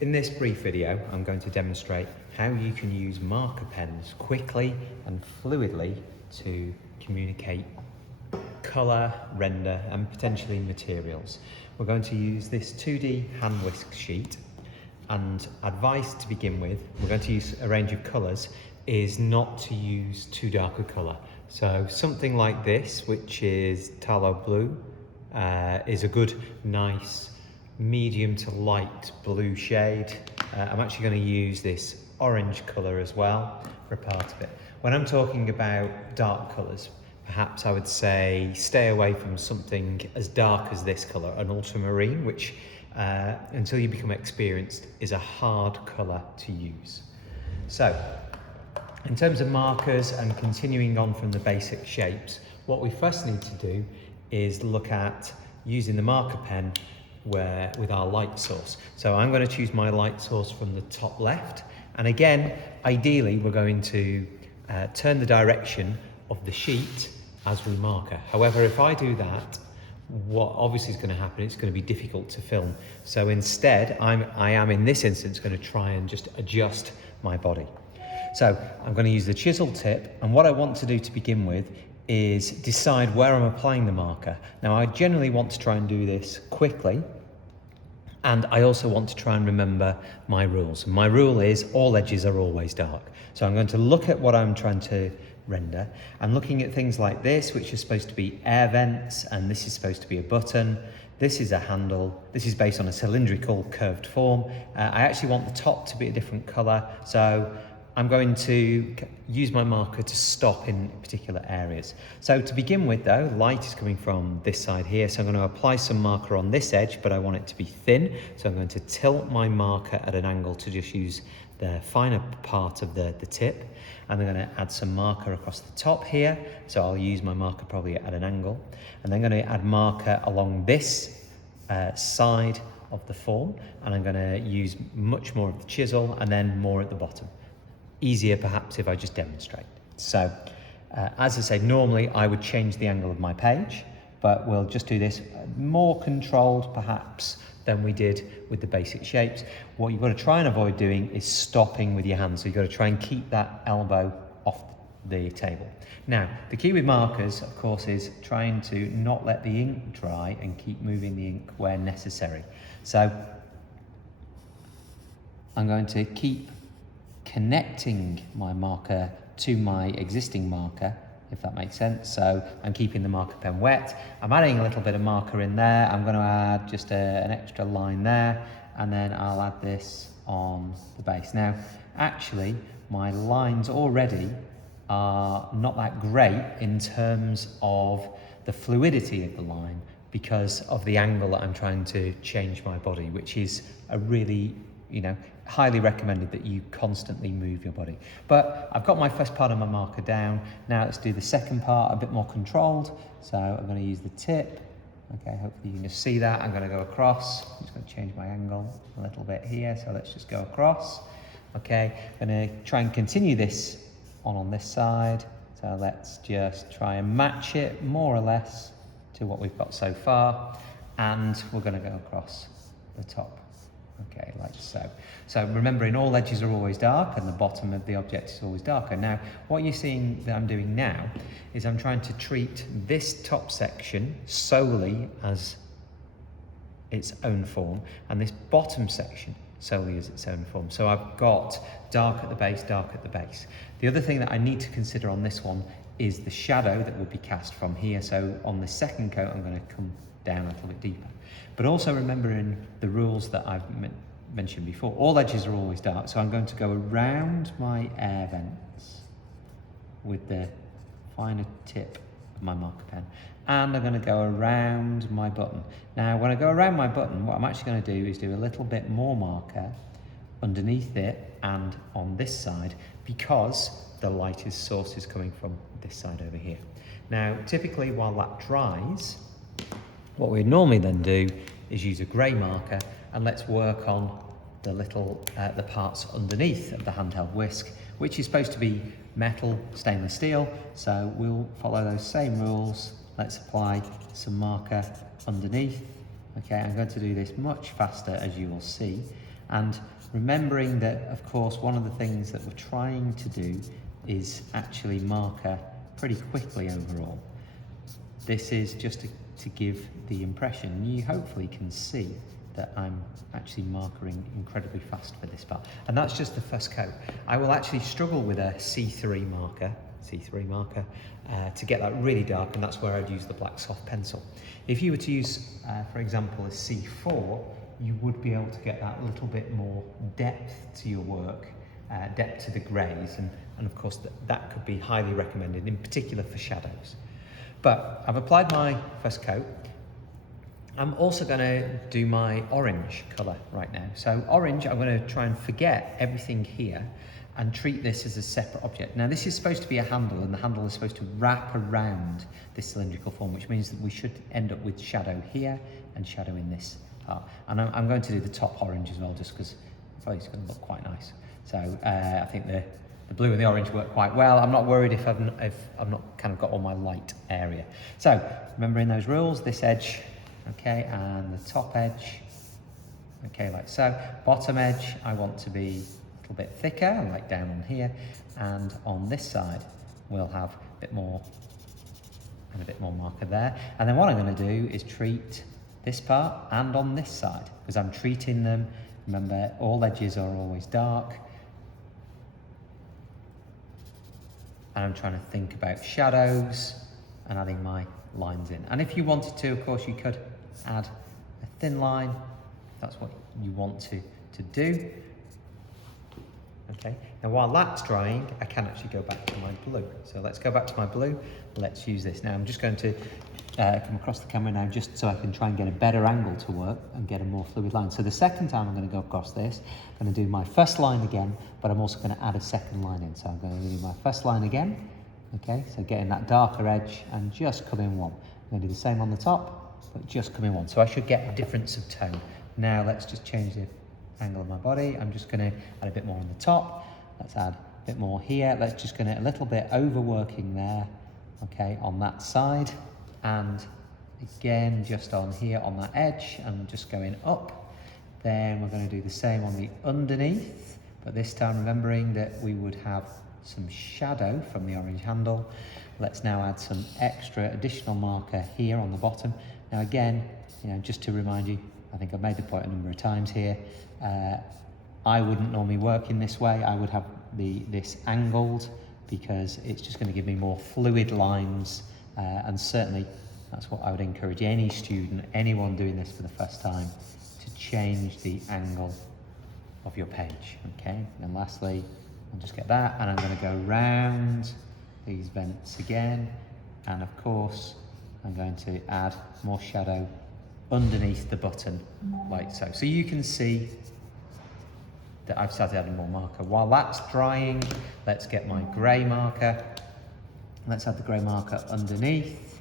In this brief video, I'm going to demonstrate how you can use marker pens quickly and fluidly to communicate colour, render and potentially materials. We're going to use this 2D hand whisk sheet, and advice to begin with, we're going to use a range of colours, is not to use too dark a colour. So something like this, which is tallow blue, is a good, nice, medium to light blue shade. I'm actually going to use this orange colour as well for a part of it. When I'm talking about dark colours, perhaps I would say stay away from something as dark as this colour, an ultramarine, which until you become experienced is a hard colour to use. So in terms of markers and continuing on from the basic shapes, what we first need to do is look at using the marker pen with our light source. So I'm going to choose my light source from the top left, and again, ideally we're going to turn the direction of the sheet as we marker. However, if I do that, what obviously is going to happen, it's going to be difficult to film. So instead, I am in this instance going to try and just adjust my body. So I'm going to use the chisel tip, and what I want to do to begin with is decide where I'm applying the marker. Now I generally want to try and do this quickly, and I also want to try and remember my rules. My rule is all edges are always dark. So I'm going to look at what I'm trying to render. I'm looking at things like this, which are supposed to be air vents, and this is supposed to be a button. This is a handle. This is based on a cylindrical curved form. I actually want the top to be a different colour, so I'm going to use my marker to stop in particular areas. So to begin with though, light is coming from this side here, so I'm going to apply some marker on this edge, but I want it to be thin, so I'm going to tilt my marker at an angle to just use the finer part of the tip. And I'm going to add some marker across the top here, so I'll use my marker probably at an angle, and then I'm going to add marker along this side of the form, and I'm going to use much more of the chisel and then more at the bottom. Easier perhaps if I just demonstrate. So as I said, normally I would change the angle of my page, but we'll just do this more controlled perhaps than we did with the basic shapes. What you've got to try and avoid doing is stopping with your hands. So you've got to try and keep that elbow off the table. Now, the key with markers, of course, is trying to not let the ink dry and keep moving the ink where necessary. So I'm going to keep connecting my marker to my existing marker, if that makes sense. So I'm keeping the marker pen wet. I'm adding a little bit of marker in there. I'm going to add just an extra line there, and then I'll add this on the base. Now, actually, my lines already are not that great in terms of the fluidity of the line because of the angle that I'm trying to change my body, which is a really, highly recommended that you constantly move your body. But I've got my first part of my marker down. Now let's do the second part a bit more controlled. So I'm going to use the tip. Okay, hopefully you can just see that. I'm going to go across. I'm just going to change my angle a little bit here. So let's just go across. Okay, I'm going to try and continue this on this side. So let's just try and match it more or less to what we've got so far. And we're going to go across the top. Okay, like so. So remembering all edges are always dark and the bottom of the object is always darker. Now, what you're seeing that I'm doing now is I'm trying to treat this top section solely as its own form and this bottom section solely as its own form. So I've got dark at the base, dark at the base. The other thing that I need to consider on this one is the shadow that would be cast from here. So on the second coat, I'm going to come down a little bit deeper. But also remembering the rules that I've mentioned before, all edges are always dark, so I'm going to go around my air vents with the finer tip of my marker pen, and I'm going to go around my button. Now, when I go around my button, what I'm actually going to do is do a little bit more marker underneath it and on this side, because the lightest source is coming from this side over here. Now, typically while that dries, what we normally then do is use a grey marker, and let's work on the little the parts underneath of the handheld whisk, which is supposed to be metal, stainless steel. So we'll follow those same rules. Let's apply some marker underneath. Okay, I'm going to do this much faster, as you will see. And remembering that, of course, one of the things that we're trying to do is actually marker pretty quickly overall. This is just to give the impression, you hopefully can see that I'm actually markering incredibly fast for this part. And that's just the first coat. I will actually struggle with a C3 marker, to get that really dark, and that's where I'd use the black soft pencil. If you were to use, for example, a C4, you would be able to get that little bit more depth to your work, depth to the greys, and of course that could be highly recommended, in particular for shadows. But I've applied my first coat. I'm also going to do my orange colour right now. So orange, I'm going to try and forget everything here and treat this as a separate object. Now this is supposed to be a handle, and the handle is supposed to wrap around this cylindrical form, which means that we should end up with shadow here and shadow in this part. And I'm going to do the top orange as well, just because I thought it's going to look quite nice. So I think the blue and the orange work quite well. I'm not worried if I've not kind of got all my light area. So remembering those rules, this edge, okay, and the top edge, okay, like so. Bottom edge, I want to be a little bit thicker, like down on here, and on this side, we'll have a bit more and a bit more marker there. And then what I'm going to do is treat this part and on this side, because I'm treating them. Remember, all edges are always dark. And I'm trying to think about shadows and adding my lines in. And if you wanted to, of course, you could add a thin line, if that's what you want to do. Okay, now while that's drying, I can actually go back to my blue. So let's go back to my blue. Let's use this. Now I'm just going to come across the camera now, just so I can try and get a better angle to work and get a more fluid line. So the second time I'm going to go across this, I'm going to do my first line again, but I'm also going to add a second line in. So I'm going to do my first line again. Okay, so getting that darker edge and just come in one. I'm going to do the same on the top, but just come in one. So I should get a difference of tone. Now let's just change the angle of my body. I'm just going to add a bit more on the top. Let's add a bit more here. Let's just going to a little bit overworking there, okay, on that side. And again, just on here on that edge, and just going up. Then we're going to do the same on the underneath, but this time remembering that we would have some shadow from the orange handle. Let's now add some extra additional marker here on the bottom. Now again, you know, just to remind you, I think I've made the point a number of times here, I wouldn't normally work in this way. I would have this angled, because it's just going to give me more fluid lines. And certainly that's what I would encourage any student, anyone doing this for the first time, to change the angle of your page, okay? And lastly, I'll just get that, and I'm going to go round these vents again, and of course I'm going to add more shadow underneath the button, like so. So you can see that I've started adding more marker. While that's drying, let's get my grey marker. Let's add the grey marker underneath,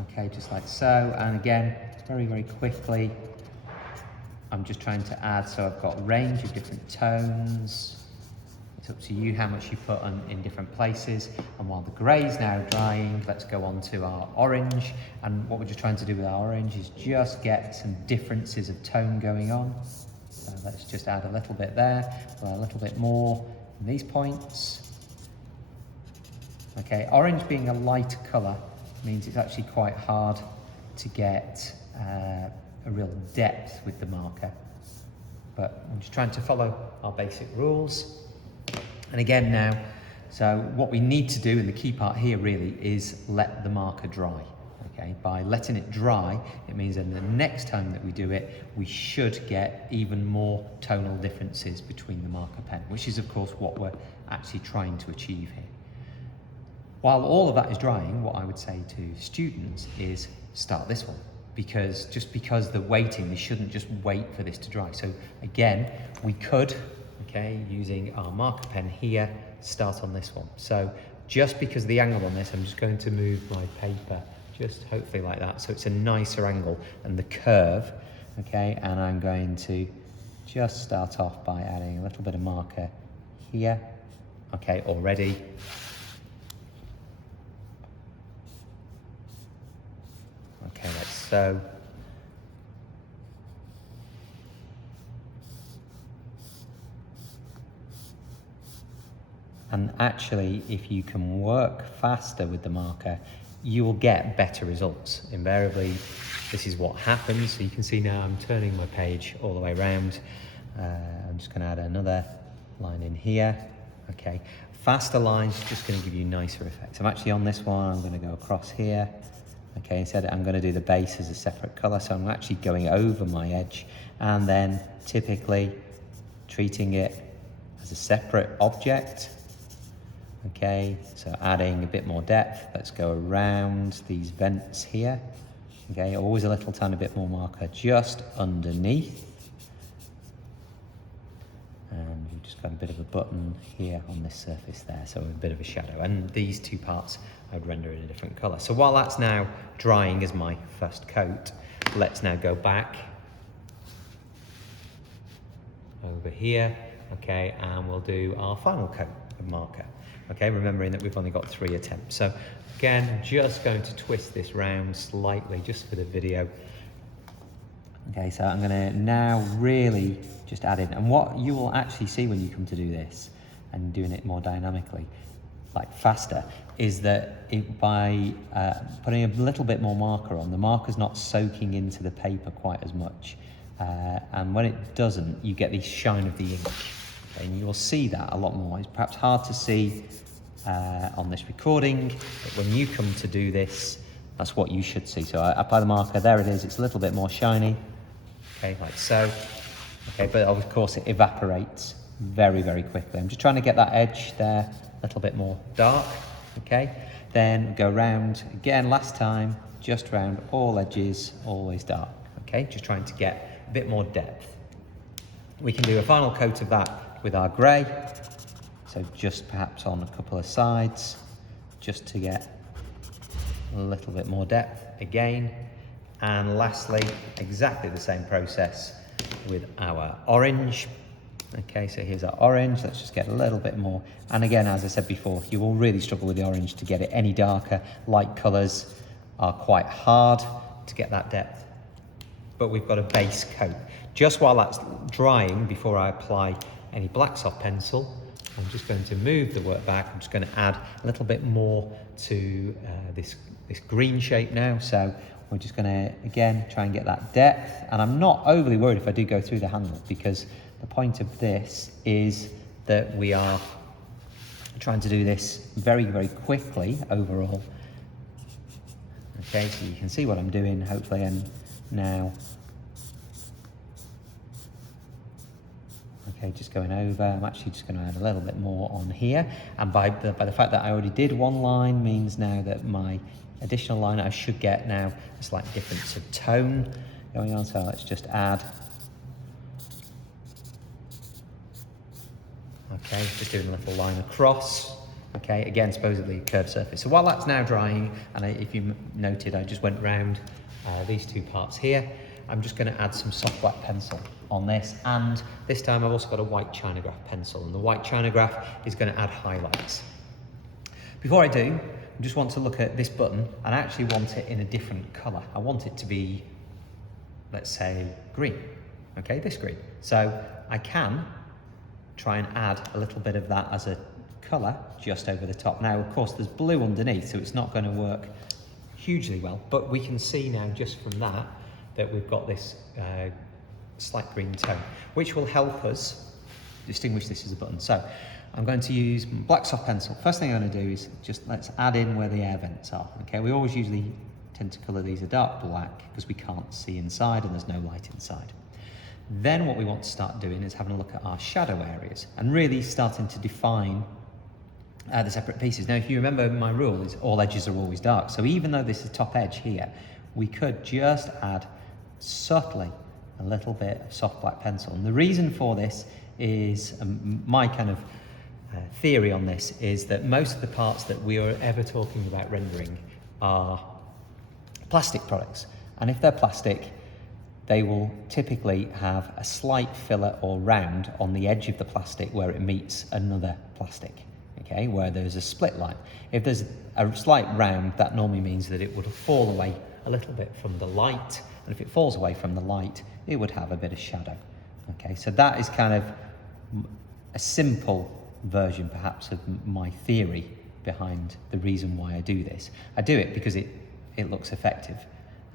okay, just like so. And again, very, very quickly, I'm just trying to add, so I've got a range of different tones. It's up to you how much you put on in different places. And while the grey's now drying, let's go on to our orange. And what we're just trying to do with our orange is just get some differences of tone going on. So let's just add a little bit there, a little bit more in these points. Okay, orange being a light colour means it's actually quite hard to get a real depth with the marker. But I'm just trying to follow our basic rules. And again now, so what we need to do, and the key part here really, is let the marker dry. Okay, by letting it dry, it means that the next time that we do it, we should get even more tonal differences between the marker pen, which is of course what we're actually trying to achieve here. While all of that is drying, what I would say to students is start this one, because just because they're waiting, they shouldn't just wait for this to dry. So again, we could, okay, using our marker pen here, start on this one. So just because of the angle on this, I'm just going to move my paper just hopefully like that, so it's a nicer angle and the curve, okay, and I'm going to just start off by adding a little bit of marker here, okay, already. Okay, like so. And actually, if you can work faster with the marker, you will get better results. Invariably, this is what happens. So you can see now I'm turning my page all the way around. I'm just going to add another line in here. Okay, faster lines just going to give you nicer effects. I'm actually on this one, I'm going to go across here. Okay, instead I'm going to do the base as a separate color, so I'm actually going over my edge and then typically treating it as a separate object. Okay, so adding a bit more depth. Let's go around these vents here. Okay, always a little tiny bit more marker just underneath. And we've just got a bit of a button here on this surface there, so a bit of a shadow. And these two parts I would render in a different color. So while that's now drying as my first coat, let's now go back over here, okay, and we'll do our final coat of marker. Okay, remembering that we've only got 3 attempts. So again, I'm just going to twist this round slightly just for the video. Okay, so I'm gonna now really just add in, and what you will actually see when you come to do this and doing it more dynamically, like faster, is that by putting a little bit more marker on, the marker's not soaking into the paper quite as much. And when it doesn't, you get the shine of the ink. And you will see that a lot more. It's perhaps hard to see on this recording, but when you come to do this, that's what you should see. So I apply the marker, there it is, it's a little bit more shiny, okay, like so. Okay, but of course it evaporates very, very quickly. I'm just trying to get that edge there a little bit more dark, okay? Then go round, again, last time, just round all edges, always dark, okay? Just trying to get a bit more depth. We can do a final coat of that with our grey, so just perhaps on a couple of sides, just to get a little bit more depth again. And lastly, exactly the same process with our orange. Okay, so here's our orange, let's just get a little bit more. And again, as I said before, you will really struggle with the orange to get it any darker. Light colours are quite hard to get that depth, but we've got a base coat. Just while that's drying, before I apply any black soft pencil, I'm just going to move the work back. I'm just going to add a little bit more to this green shape now. So we're just going to, again, try and get that depth. And I'm not overly worried if I do go through the handle, because the point of this is that we are trying to do this very, very quickly overall. Okay, so you can see what I'm doing, hopefully, and now. Okay, just going over, I'm actually just going to add a little bit more on here. And by the fact that I already did one line means now that my additional line, I should get now a slight difference of tone going on. So let's just add. Okay, just doing a little line across. Okay, again, supposedly a curved surface. So while that's now drying, and if you noted, I just went round these two parts here, I'm just going to add some soft black pencil on this, and this time I've also got a white Chinograph pencil, and the white Chinograph is going to add highlights. Before I do, I just want to look at this button, and I actually want it in a different colour. I want it to be, let's say, green. Okay, this green. So I can try and add a little bit of that as a colour just over the top. Now, of course, there's blue underneath, so it's not going to work hugely well, but we can see now just from that we've got this slight green tone, which will help us distinguish this as a button. So I'm going to use black soft pencil. First thing I'm going to do is just let's add in where the air vents are. Okay, we always usually tend to colour these a dark black because we can't see inside and there's no light inside. Then what we want to start doing is having a look at our shadow areas and really starting to define the separate pieces. Now, if you remember, my rule is all edges are always dark. So even though this is top edge here, we could just add subtly a little bit of soft black pencil. And the reason for this is, my kind of theory on this is that most of the parts that we are ever talking about rendering are plastic products. And if they're plastic, they will typically have a slight filler or round on the edge of the plastic where it meets another plastic, okay, where there's a split line. If there's a slight round, that normally means that it would fall away a little bit from the light, and if it falls away from the light, it would have a bit of shadow. Okay, so that is kind of a simple version perhaps of my theory behind the reason why I do this. I do it because it looks effective.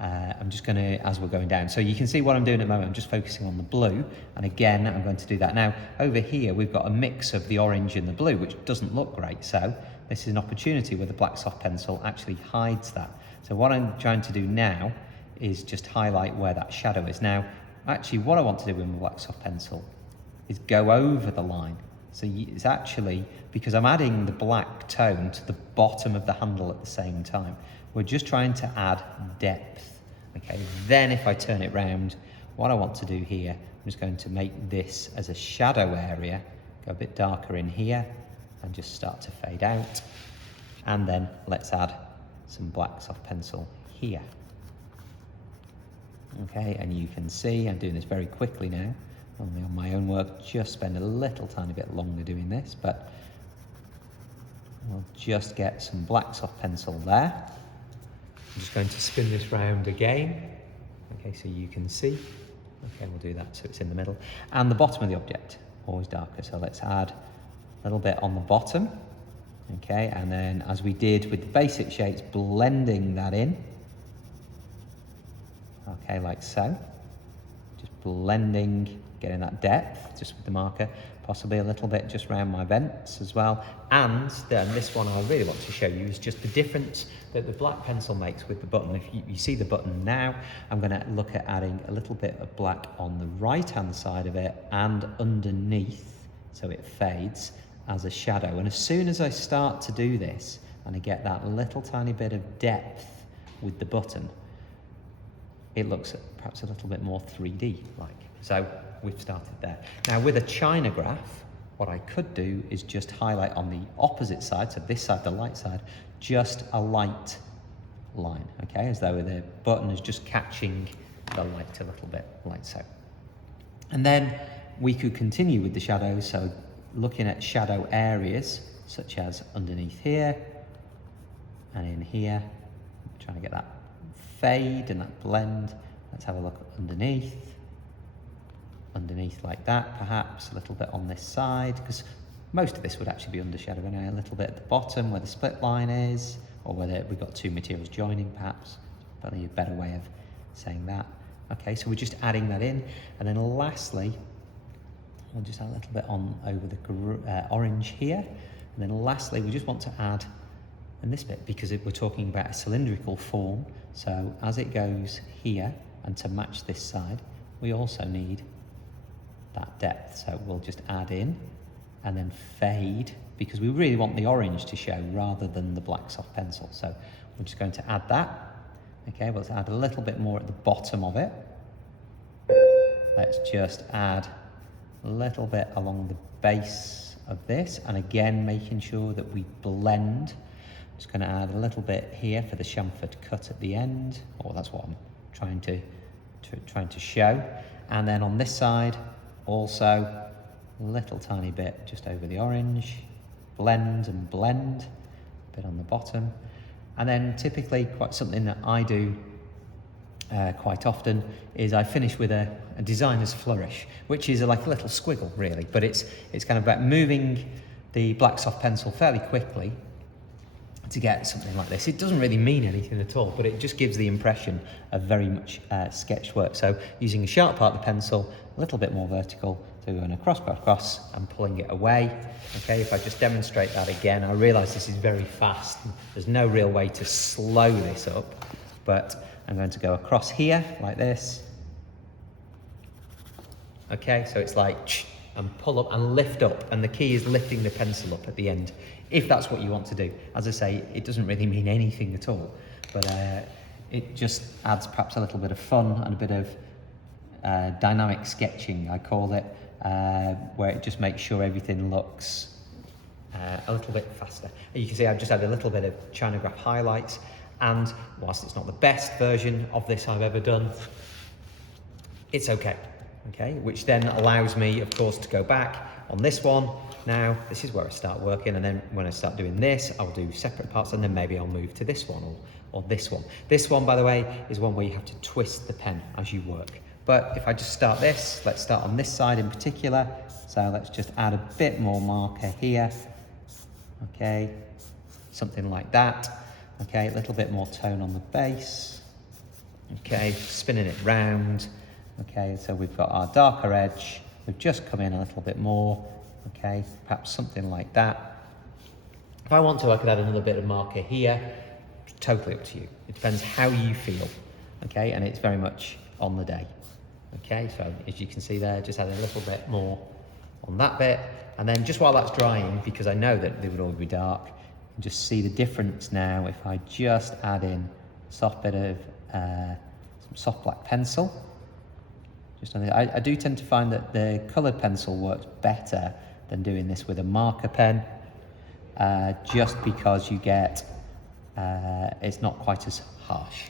I'm just going to, as we're going down, so you can see what I'm doing at the moment, I'm just focusing on the blue, and again I'm going to do that. Now over here we've got a mix of the orange and the blue, which doesn't look great, so this is an opportunity where the black soft pencil actually hides that. So what I'm trying to do now is just highlight where that shadow is. Now actually what I want to do with my black soft pencil is go over the line. So it's actually, because I'm adding the black tone to the bottom of the handle at the same time, we're just trying to add depth. Okay, then if I turn it round, what I want to do here, I'm just going to make this as a shadow area, go a bit darker in here, and just start to fade out. And then let's add some black soft pencil here. Okay, and you can see I'm doing this very quickly now, only on my own work, just spend a little tiny bit longer doing this, but we'll just get some black soft pencil there. I'm just going to spin this round again, okay, so you can see. Okay, we'll do that so it's in the middle. And the bottom of the object, always darker, so let's add a little bit on the bottom, okay, and then as we did with the basic shapes, blending that in, okay, like so. Just blending, getting that depth, just with the marker, possibly a little bit just around my vents as well. And then this one I really want to show you is just the difference that the black pencil makes with the button. If you see the button now, I'm going to look at adding a little bit of black on the right hand side of it and underneath, so it fades as a shadow. And as soon as I start to do this and I get that little tiny bit of depth with the button, it looks perhaps a little bit more 3D like. So we've started there. Now with a China graph, what I could do is just highlight on the opposite side, so this side, the light side, just a light line, okay, as though the button is just catching the light a little bit, like so. And then we could continue with the shadows, so looking at shadow areas, such as underneath here, and in here, I'm trying to get that fade and that blend. Let's have a look underneath like that, perhaps a little bit on this side, because most of this would actually be under shadow anyway, a little bit at the bottom where the split line is, or whether we've got two materials joining perhaps, probably a better way of saying that. Okay, so we're just adding that in, and then lastly, I'll just add a little bit on over the orange here, and then lastly we just want to add in this bit, because we're talking about a cylindrical form, so as it goes here, and to match this side, we also need that depth, so we'll just add in and then fade, because we really want the orange to show rather than the black soft pencil. So we're just going to add that. Okay, let's add a little bit more at the bottom of it. Let's just add a little bit along the base of this, and again making sure that we blend. Just going to add a little bit here for the chamfered cut at the end, or that's what I'm trying to show. And then on this side also a little tiny bit just over the orange, blend and blend, a bit on the bottom. And then typically quite something that I do quite often is I finish with a designer's flourish, which is like a little squiggle really, but it's kind of about moving the black soft pencil fairly quickly to get something like this. It doesn't really mean anything at all, but it just gives the impression of very much sketched work. So using a sharp part of the pencil, a little bit more vertical, so going across and pulling it away. Okay, if I just demonstrate that again, I realise this is very fast. There's no real way to slow this up, but I'm going to go across here like this. Okay, so it's like and pull up and lift up, and the key is lifting the pencil up at the end, if that's what you want to do. As I say, it doesn't really mean anything at all, but it just adds perhaps a little bit of fun and a bit of dynamic sketching, I call it, where it just makes sure everything looks a little bit faster. And you can see I've just added a little bit of China graph highlights, and whilst it's not the best version of this I've ever done, it's okay. Okay, which then allows me, of course, to go back on this one. Now, this is where I start working, and then when I start doing this, I'll do separate parts, and then maybe I'll move to this one or this one. This one, by the way, is one where you have to twist the pen as you work, But if I just start this, let's start on this side in particular. So let's just add a bit more marker here. Okay, something like that. Okay, a little bit more tone on the base. Okay, spinning it round. Okay, so we've got our darker edge. We've just come in a little bit more. Okay, perhaps something like that. If I want to, I could add another bit of marker here. It's totally up to you. It depends how you feel. Okay, and it's very much on the day. Okay, so as you can see there, just add a little bit more on that bit. And then just while that's drying, because I know that they would all be dark, you can just see the difference now if I just add in a soft bit of some soft black pencil. Just on I do tend to find that the coloured pencil works better than doing this with a marker pen, just because you get, it's not quite as harsh.